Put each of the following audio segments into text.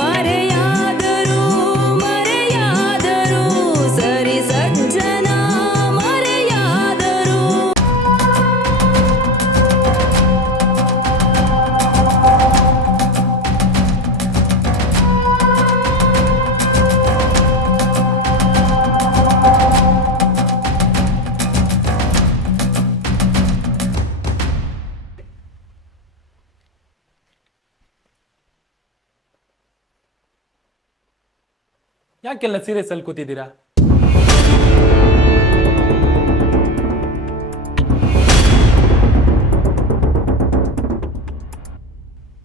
ಮರೆಯಾದರೂ ಮರೆಯಾದರೂ ಸರಿ ಸಜ್ಜನ ಮರೆಯಾದರೂ. ಯಾಕೆಲ್ಲ ಸೀರಿಯಸ್ ಅಲ್ಲಿ ಕೂತಿದ್ದೀರಾ?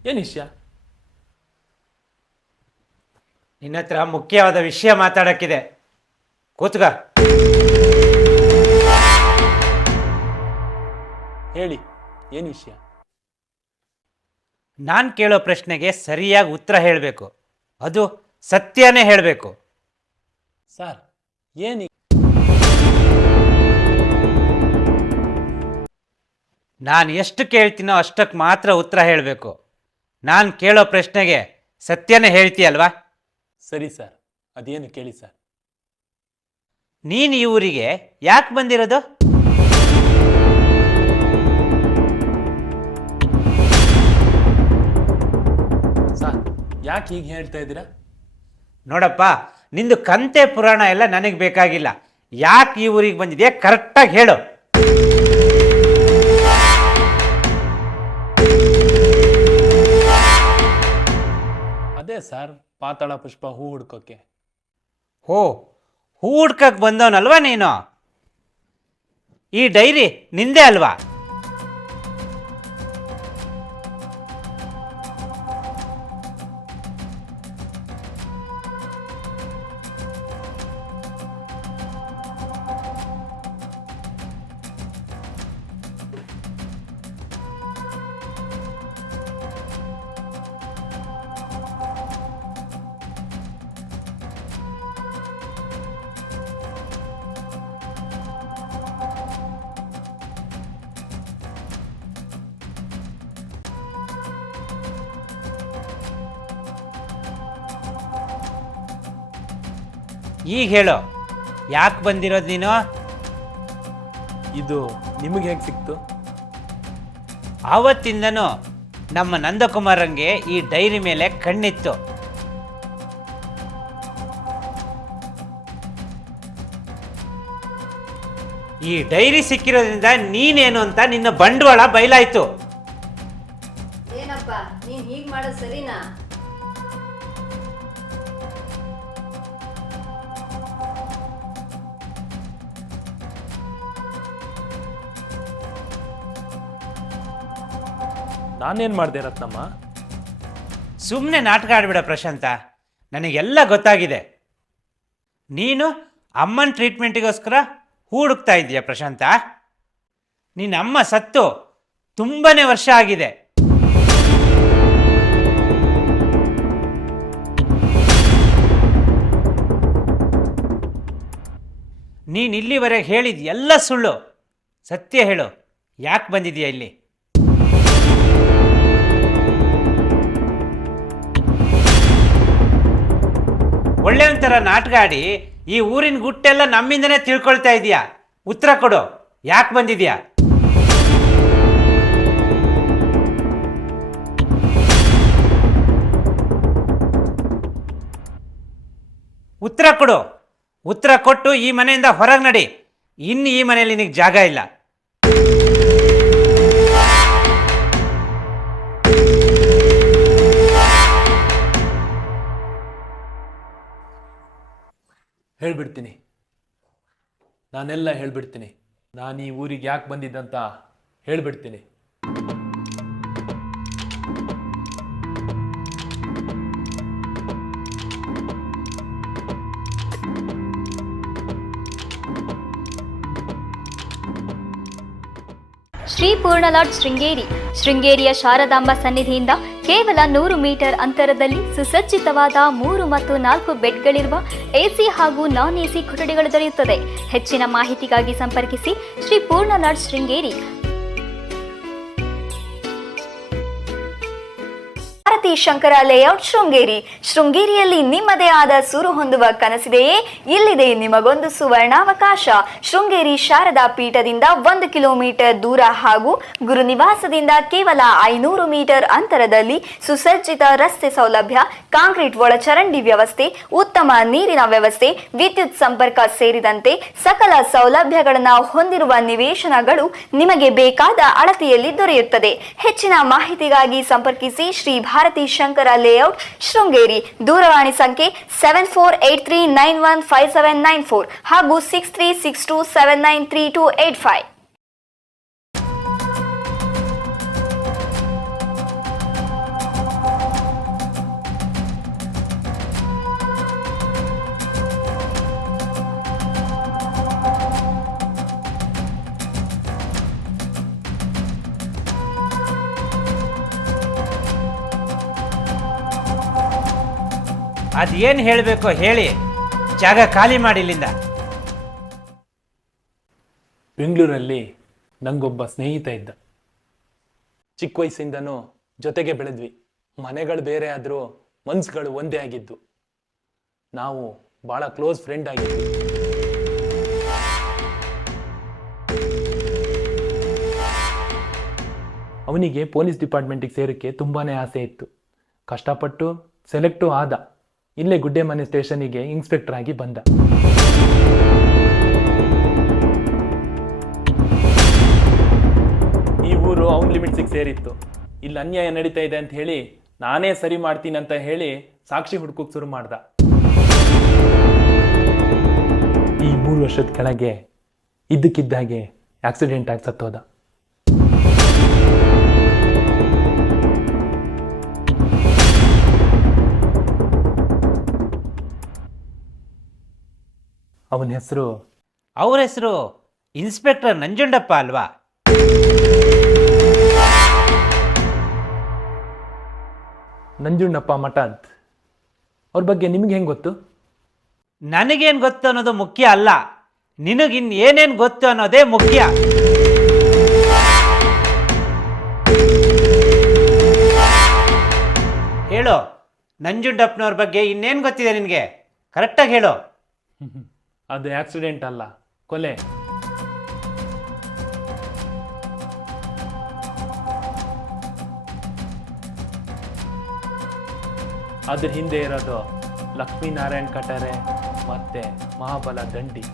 ಏನ್ ವಿಷಯ? ನಿನ್ನ ಹತ್ರ ಮುಖ್ಯವಾದ ವಿಷಯ ಮಾತಾಡಕ್ಕಿದೆ, ಕೂತ್ಗ. ಹೇಳಿ, ಏನ್ ವಿಷಯ? ನಾನು ಕೇಳೋ ಪ್ರಶ್ನೆಗೆ ಸರಿಯಾಗಿ ಉತ್ತರ ಹೇಳಬೇಕು, ಅದು ಸತ್ಯನೇ ಹೇಳಬೇಕು. ಸರ್, ಏನಿ? ನಾನು ಎಷ್ಟು ಕೇಳ್ತೀನೋ ಅಷ್ಟಕ್ಕೆ ಮಾತ್ರ ಉತ್ತರ ಹೇಳಬೇಕು. ನಾನು ಕೇಳೋ ಪ್ರಶ್ನೆಗೆ ಸತ್ಯನೇ ಹೇಳ್ತೀಯಲ್ವಾ? ಸರಿ ಸರ್, ಅದೇನು ಕೇಳಿ ಸರ್. ನೀನು ಈ ಊರಿಗೆ ಯಾಕೆ ಬಂದಿರೋದು? ಸರ್, ಯಾಕೆ ಹೀಗೆ ಹೇಳ್ತಾ ಇದ್ದೀರಾ? ನೋಡಪ್ಪ, ನಿಂದು ಕಂತೆ ಪುರಾಣ ಎಲ್ಲ ನನಗೆ ಬೇಕಾಗಿಲ್ಲ. ಯಾಕೆ ಈ ಊರಿಗೆ ಬಂದಿದೆಯಾ ಕರೆಕ್ಟಾಗಿ ಹೇಳು. ಅದೇ ಸರ್, ಪಾತಾಳ ಪುಷ್ಪ ಹೂ ಹುಡ್ಕೋಕೆ. ಹೋ, ಹೂ ಹುಡ್ಕಕ್ಕೆ ಬಂದವನಲ್ವಾ ನೀನು? ಈ ಡೈರಿ ನಿಂದೆ ಅಲ್ವಾ? ಈಗ ಹೇಳು, ಯಾಕೆ ಬಂದಿರೋದು ನೀನು? ಇದು ನಿಮಗೆ ಹೇಗೆ ಸಿಕ್ತು? ಆವತ್ತಿಂದನೂ ನಮ್ಮ ನಂದಕುಮಾರಂಗೆ ಈ ಡೈರಿ ಮೇಲೆ ಕಣ್ಣಿತ್ತು. ಈ ಡೈರಿ ಸಿಕ್ಕಿರೋದ್ರಿಂದ ನೀನೇನು ಅಂತ ನಿನ್ನ ಬಂಡವಾಳ ಬಯಲಾಯ್ತು. ಏನಪ್ಪ ನೀನ್ ಹೀಗ್ ಮಾಡೋದು ಸರಿನಾ? ನಾನೇನು ಮಾಡಿದೆ ರತ್ನಮ್ಮ? ಸುಮ್ಮನೆ ನಾಟಕ ಆಡ್ಬಿಡ ಪ್ರಶಾಂತ, ನನಗೆಲ್ಲ ಗೊತ್ತಾಗಿದೆ. ನೀನು ಅಮ್ಮನ ಟ್ರೀಟ್ಮೆಂಟಿಗೋಸ್ಕರ ಹುಡುಕ್ತಾ ಇದೀಯ ಪ್ರಶಾಂತ. ನಿನ್ನ ಅಮ್ಮ ಸತ್ತು ತುಂಬಾನೇ ವರ್ಷ ಆಗಿದೆ. ನೀನು ಇಲ್ಲಿವರೆಗೆ ಹೇಳಿದ ಎಲ್ಲ ಸುಳ್ಳು. ಸತ್ಯ ಹೇಳು, ಯಾಕೆ ಬಂದಿದೀಯ ಇಲ್ಲಿ? ಒಳ್ಳೆ ಒಂಥರ ನಾಟಕ ಆಡಿ ಈ ಊರಿನ ಗುಟ್ಟೆಲ್ಲ ನಮ್ಮಿಂದನೇ ತಿಳ್ಕೊಳ್ತಾ ಇದೀಯಾ. ಉತ್ತರ ಕೊಡು, ಯಾಕೆ ಬಂದಿದ್ಯಾ? ಉತ್ತರ ಕೊಡು. ಉತ್ತರ ಕೊಟ್ಟು ಈ ಮನೆಯಿಂದ ಹೊರಗೆ ನಡಿ. ಇನ್ನು ಈ ಮನೆಯಲ್ಲಿ ನಿನಗೆ ಜಾಗ ಇಲ್ಲ. ಹೇಳ್ಬಿಡ್ತೀನಿ, ನಾನೆಲ್ಲ ಹೇಳ್ಬಿಡ್ತೀನಿ. ನಾನು ಈ ಊರಿಗೆ ಯಾಕೆ ಬಂದಿದ್ದಂತ ಹೇಳ್ಬಿಡ್ತೀನಿ. ಶ್ರೀ ಪೂರ್ಣಲಾಡ್ ಶೃಂಗೇರಿ. ಶೃಂಗೇರಿಯ ಶಾರದಾಂಬ ಸನ್ನಿಧಿಯಿಂದ ಕೇವಲ 100 ಮೀಟರ್ ಅಂತರದಲ್ಲಿ ಸುಸಜ್ಜಿತವಾದ 3 ಮತ್ತು 4 ಬೆಡ್ಗಳಿರುವ ಎಸಿ ಹಾಗೂ ನಾನ್ ಎಸಿ ಕೊಠಡಿಗಳು ದೊರೆಯುತ್ತದೆ. ಹೆಚ್ಚಿನ ಮಾಹಿತಿಗಾಗಿ ಸಂಪರ್ಕಿಸಿ ಶ್ರೀ ಪೂರ್ಣಲಾಡ್ ಶೃಂಗೇರಿ. ಭಾರತಿ ಶಂಕರ ಲೇಔಟ್ ಶೃಂಗೇರಿ. ಶೃಂಗೇರಿಯಲ್ಲಿ ನಿಮ್ಮದೇ ಆದ ಸೂರು ಹೊಂದುವ ಕನಸಿದೆಯೇ? ಇಲ್ಲಿದೆ ನಿಮಗೊಂದು ಸುವರ್ಣಾವಕಾಶ. ಶೃಂಗೇರಿ ಶಾರದಾ ಪೀಠದಿಂದ 1 ಕಿಲೋಮೀಟರ್ ದೂರ ಹಾಗೂ ಗುರುನಿವಾಸದಿಂದ ಕೇವಲ 500 ಮೀಟರ್ ಅಂತರದಲ್ಲಿ ಸುಸಜ್ಜಿತ ರಸ್ತೆ ಸೌಲಭ್ಯ, ಕಾಂಕ್ರೀಟ್ ಒಳಚರಂಡಿ ವ್ಯವಸ್ಥೆ, ಉತ್ತಮ ನೀರಿನ ವ್ಯವಸ್ಥೆ, ವಿದ್ಯುತ್ ಸಂಪರ್ಕ ಸೇರಿದಂತೆ ಸಕಲ ಸೌಲಭ್ಯಗಳನ್ನು ಹೊಂದಿರುವ ನಿವೇಶನಗಳು ನಿಮಗೆ ಬೇಕಾದ ಅಳತೆಯಲ್ಲಿ ದೊರೆಯುತ್ತದೆ. ಹೆಚ್ಚಿನ ಮಾಹಿತಿಗಾಗಿ ಸಂಪರ್ಕಿಸಿ ಶ್ರೀ ಭಾರತಿ ಶಂಕರ ಲೇಔಟ್ ಶೃಂಗೇರಿ. ದೂರವಾಣಿ ಸಂಖ್ಯೆ 7483915794 ಹಾಗೂ 6362793285. ಅದೇನು ಹೇಳಬೇಕೋ ಹೇಳಿ, ಜಾಗ ಖಾಲಿ ಮಾಡಿಲ್ಲಿಂದ. ಬೆಂಗಳೂರಲ್ಲಿ ನಂಗೊಬ್ಬ ಸ್ನೇಹಿತ ಇದ್ದ. ಚಿಕ್ಕ ವಯಸ್ಸಿಂದನೂ ಜೊತೆಗೆ ಬೆಳೆದ್ವಿ. ಮನೆಗಳು ಬೇರೆ ಆದರೂ ಮನ್ಸುಗಳು ಒಂದೇ ಆಗಿದ್ದು. ನಾವು ಭಾಳ ಕ್ಲೋಸ್ ಫ್ರೆಂಡ್ ಆಗಿದ್ವಿ. ಅವನಿಗೆ ಪೊಲೀಸ್ ಡಿಪಾರ್ಟ್ಮೆಂಟಿಗೆ ಸೇರೋಕ್ಕೆ ತುಂಬಾ ಆಸೆ ಇತ್ತು. ಕಷ್ಟಪಟ್ಟು ಸೆಲೆಕ್ಟು ಆದ. ಇಲ್ಲೇ ಗುಡ್ಡೆಮನೆ ಸ್ಟೇಷನಿಗೆ ಇನ್ಸ್ಪೆಕ್ಟರ್ ಆಗಿ ಬಂದ. ಈ ಊರು ಅವನ ಲಿಮಿಟ್ಸಿಗೆ ಸೇರಿತ್ತು. ಇಲ್ಲಿ ಅನ್ಯಾಯ ನಡೀತಾ ಇದೆ ಅಂತ ಹೇಳಿ ನಾನೇ ಸರಿ ಮಾಡ್ತೀನಿ ಅಂತ ಹೇಳಿ ಸಾಕ್ಷಿ ಹುಡುಕೋಕೆ ಶುರು ಮಾಡ್ದ. ಈ 3 ವರ್ಷದ ಕೆಳಗೆ ಇದ್ದಕ್ಕಿದ್ದಾಗೆ ಆಕ್ಸಿಡೆಂಟ್ ಆಗಿ ಸತ್ತೋದ. ಅವನ ಹೆಸರು ಅವ್ರ ಹೆಸರು ಇನ್ಸ್ಪೆಕ್ಟರ್ ನಂಜುಂಡಪ್ಪ ಅಲ್ವಾ? ನಂಜುಂಡಪ್ಪ ಮಠ ಅಂತ. ಅವ್ರ ಬಗ್ಗೆ ನಿಮ್ಗೆ ಹೆಂಗೆ ಗೊತ್ತು? ನನಗೇನು ಗೊತ್ತು ಅನ್ನೋದು ಮುಖ್ಯ ಅಲ್ಲ, ನಿನಗಿನ್ ಏನೇನು ಗೊತ್ತು ಅನ್ನೋದೇ ಮುಖ್ಯ. ಹೇಳು, ನಂಜುಂಡಪ್ಪನವ್ರ ಬಗ್ಗೆ ಇನ್ನೇನು ಗೊತ್ತಿದೆ ನಿನಗೆ? ಕರೆಕ್ಟಾಗಿ ಹೇಳು. ಅದು ಆಕ್ಸಿಡೆಂಟ್ ಅಲ್ಲ, ಕೊಲೆ. ಅದ್ರ ಹಿಂದೆ ಇರೋದು ಲಕ್ಷ್ಮೀನಾರಾಯಣ್ ಕಟರೆ ಮತ್ತೆ ಮಹಾಬಲ ದಂಡಿ.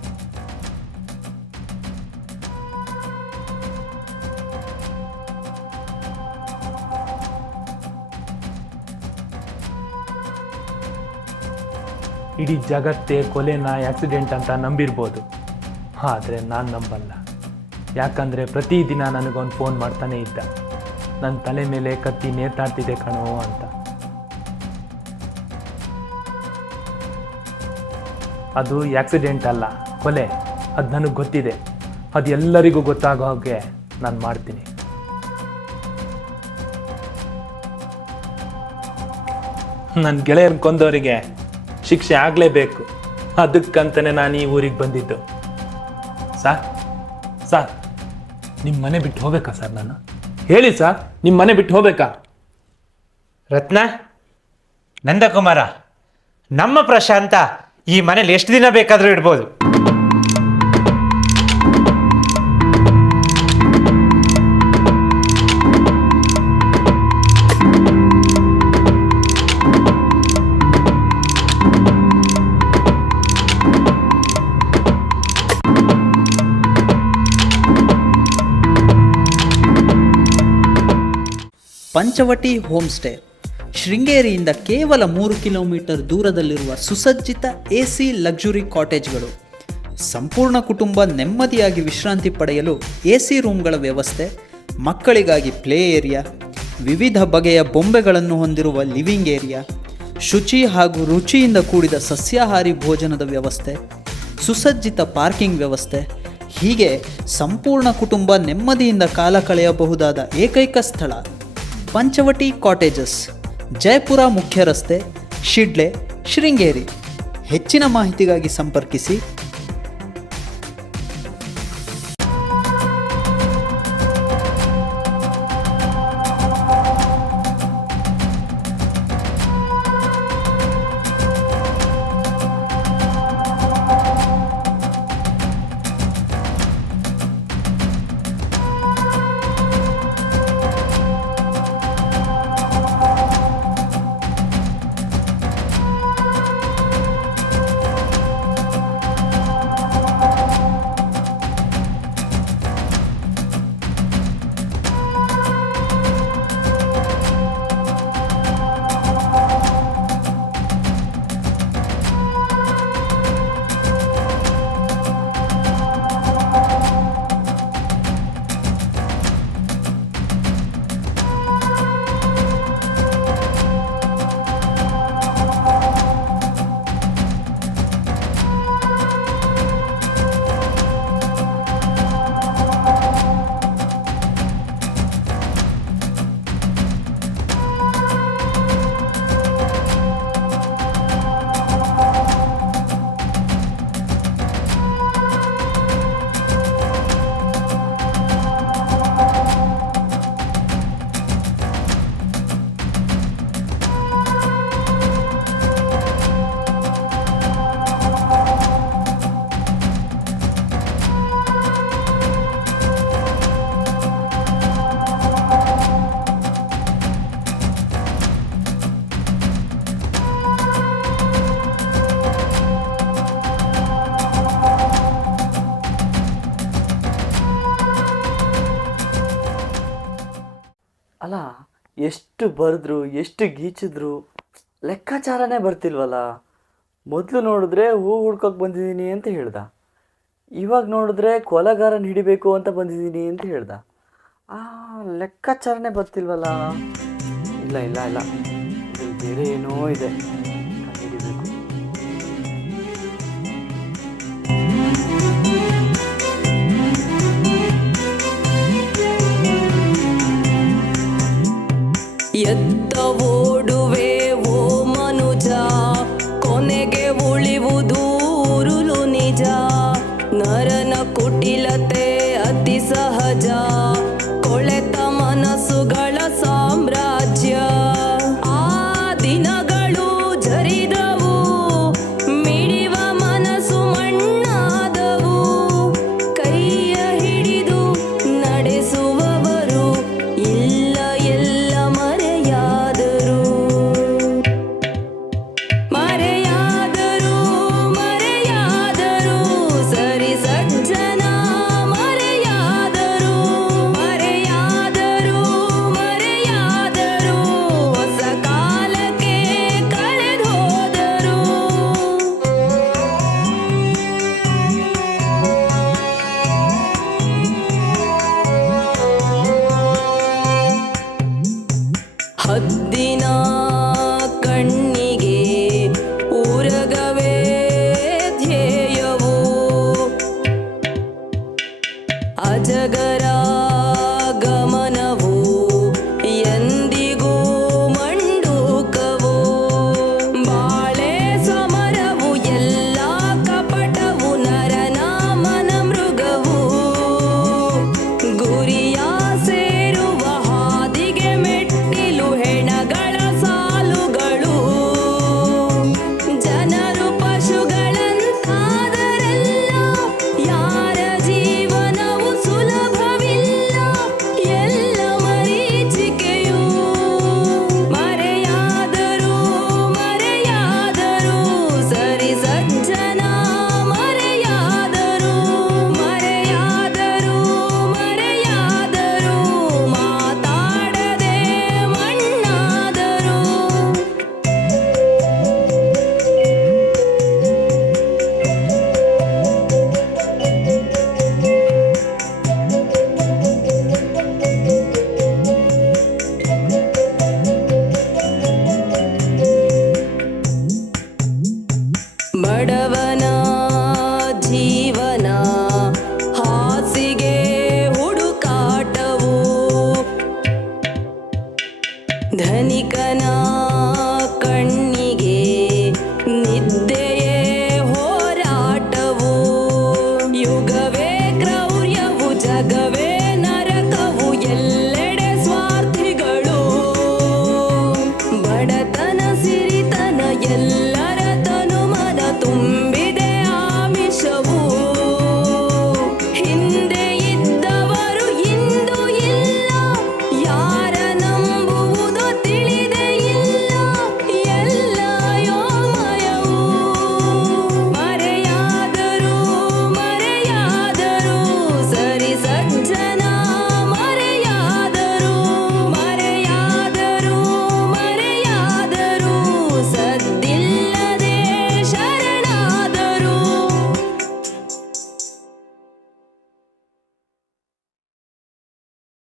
ಇಡೀ ಜಗತ್ತೇ ಕೊಲೆನ ಆಕ್ಸಿಡೆಂಟ್ ಅಂತ ನಂಬಿರ್ಬೋದು, ಆದರೆ ನಾನು ನಂಬಲ್ಲ. ಯಾಕಂದರೆ ಪ್ರತಿದಿನ ನನಗೊಂದು ಫೋನ್ ಮಾಡ್ತಾನೆ ಇದ್ದ, ನನ್ನ ತಲೆ ಮೇಲೆ ಕತ್ತಿ ನೇತಾಡ್ತಿದೆ ಕಣೋ ಅಂತ. ಅದು ಆಕ್ಸಿಡೆಂಟ್ ಅಲ್ಲ, ಕೊಲೆ. ಅದು ನನಗೆ ಗೊತ್ತಿದೆ. ಅದು ಎಲ್ಲರಿಗೂ ಗೊತ್ತಾಗೋ ಹಾಗೆ ನಾನು ಮಾಡ್ತೀನಿ. ನನ್ನ ಗೆಳೆಯರ್ ಕೊಂದವರಿಗೆ ಶಿಕ್ಷೆ ಆಗಲೇಬೇಕು. ಅದಕ್ಕಂತಲೇ ನಾನು ಈ ಊರಿಗೆ ಬಂದಿದ್ದು. ಸರ್ ನಿಮ್ಮ ಮನೆ ಬಿಟ್ಟು ಹೋಗ್ಬೇಕಾ ಸರ್? ನಾನು ಹೇಳಿ ಸರ್, ನಿಮ್ಮ ಮನೆ ಬಿಟ್ಟು ಹೋಗ್ಬೇಕಾ? ರತ್ನ, ನಂದಕುಮಾರ, ನಮ್ಮ ಪ್ರಶಾಂತ ಈ ಮನೇಲಿ ಎಷ್ಟು ದಿನ ಬೇಕಾದರೂ ಇಡ್ಬೋದು. ಪಂಚವಟಿ ಹೋಮ್ ಸ್ಟೇ ಶೃಂಗೇರಿಯಿಂದ ಕೇವಲ 3 ಕಿಲೋಮೀಟರ್ ದೂರದಲ್ಲಿರುವ ಸುಸಜ್ಜಿತ AC ಲಕ್ಸುರಿ ಕಾಟೇಜ್ಗಳು. ಸಂಪೂರ್ಣ ಕುಟುಂಬ ನೆಮ್ಮದಿಯಾಗಿ ವಿಶ್ರಾಂತಿ ಪಡೆಯಲು AC ರೂಮ್ಗಳ ವ್ಯವಸ್ಥೆ, ಮಕ್ಕಳಿಗಾಗಿ ಪ್ಲೇ ಏರಿಯಾ, ವಿವಿಧ ಬಗೆಯ ಬೊಂಬೆಗಳನ್ನು ಹೊಂದಿರುವ ಲಿವಿಂಗ್ ಏರಿಯಾ, ಶುಚಿ ಹಾಗೂ ರುಚಿಯಿಂದ ಕೂಡಿದ ಸಸ್ಯಾಹಾರಿ ಭೋಜನದ ವ್ಯವಸ್ಥೆ, ಸುಸಜ್ಜಿತ ಪಾರ್ಕಿಂಗ್ ವ್ಯವಸ್ಥೆ. ಹೀಗೆ ಸಂಪೂರ್ಣ ಕುಟುಂಬ ನೆಮ್ಮದಿಯಿಂದ ಕಾಲ ಕಳೆಯಬಹುದಾದ ಏಕೈಕ ಸ್ಥಳ ಪಂಚವಟಿ ಕಾಟೇಜಸ್, ಜಯಪುರ ಮುಖ್ಯ ರಸ್ತೆ, ಶಿಡ್ಲೆ, ಶೃಂಗೇರಿ. ಹೆಚ್ಚಿನ ಮಾಹಿತಿಗಾಗಿ ಸಂಪರ್ಕಿಸಿ ಎಷ್ಟು ಬರೆದ್ರು ಎಷ್ಟು ಗೀಚಿದ್ರು ಲೆಕ್ಕಾಚಾರನೇ ಬರ್ತಿಲ್ವಲ್ಲ. ಮೊದಲು ನೋಡಿದ್ರೆ ಹೂ ಹುಡ್ಕೋಕೆ ಬಂದಿದ್ದೀನಿ ಅಂತ ಹೇಳ್ದ, ಇವಾಗ ನೋಡಿದ್ರೆ ಕೊಲೆಗಾರನ ಹಿಡಿಬೇಕು ಅಂತ ಬಂದಿದ್ದೀನಿ ಅಂತ ಹೇಳ್ದ. ಲೆಕ್ಕಾಚಾರನೇ ಬರ್ತಿಲ್ವಲ್ಲ. ಇಲ್ಲ ಇಲ್ಲ ಇಲ್ಲ, ಇದು ಬೇರೆ ಏನೋ ಇದೆ, ಹಿಡಿಬೇಕು. ಎತ್ತ ಓಡುವೆ ಓ ಮನುಜ, ಕೊನೆಗೆ ಉಳಿವುದು ಉರುಲು ನಿಜ. ನರನ ಕುಟಿಲತೆ ಅತಿ ಸಹಜ, ಕೊಳೆತ ಮನಸ್ಸುಗಳ ಸಾಮ್ರಾಜ್ಯ. ಆ ದಿನಗಳು ಜರಿದವು, ಮಿಡಿವ ಮನಸ್ಸು ಮಣ್ಣಾದವು. ಕೈಯ ಹಿಡಿದು ನಡೆಸುವವರು ಇಲ್ಲ, ಎಲ್ಲ ಮರೆಯಾದರು. ಮರೆಯಾದರು ಮರೆಯಾದರು ಸರಿ ಸಜ್ಜನ, ಮರೆಯಾದರು ಮರೆಯಾದರು ಮರೆಯಾದರು ಹೊಸ ಕಾಲಕ್ಕೆ ಕಳೆದೋದರು. ಹದ್ದಿನ ಕಣ್ಣಿಗೆ ಊರಗವೇ ಧ್ಯೇಯವು, ಅಜಗರ ಗಮನವು ಎಂದಿಗೂ ಮಂಡೂಕವು. ಬಾಳೆ ಸಮರವು ಎಲ್ಲ ಕಪಟವು, ನರನ ಮನ ಮೃಗವು. ಗುರಿಯ ಸೇರುವ ಹಾದಿಗೆ ಮೆಟ್ಟಿಲು, ಹೆಣಗಳ ಸಾಲುಗಳು. ಜನರು ಪಶುಗಳಂತಾದರಲ್ಲ, ಯಾರ ಜೀವನವು ಸುಲಭವಿಲ್ಲ, ಎಲ್ಲ ಮರೀಚಿಕೆಯು. ಮರೆಯಾದರು ಮರೆಯಾದರು ಸರಿ ಸಜ್ಜನ, ಮರೆಯಾದರು ಮರೆಯಾದರು ಮರೆಯಾದರು ಮಾತಾಡದೆ ಮಣ್ಣಾದರು. ಬಡವನ ಜೀವನ ಹಾಸಿಗೆ ಹುಡುಕಾಟವು, ಧನಿಕನ ಕಣ್ಣಿಗೆ ನಿದ್ದೆಯೇ ಹೋರಾಟವು. ಯುಗವೇ ಕ್ರೌರ್ಯವು, ಜಗವೇ ನರಕವು, ಎಲ್ಲೆಡೆ ಸ್ವಾರ್ಥಿಗಳು. ಬಡತನ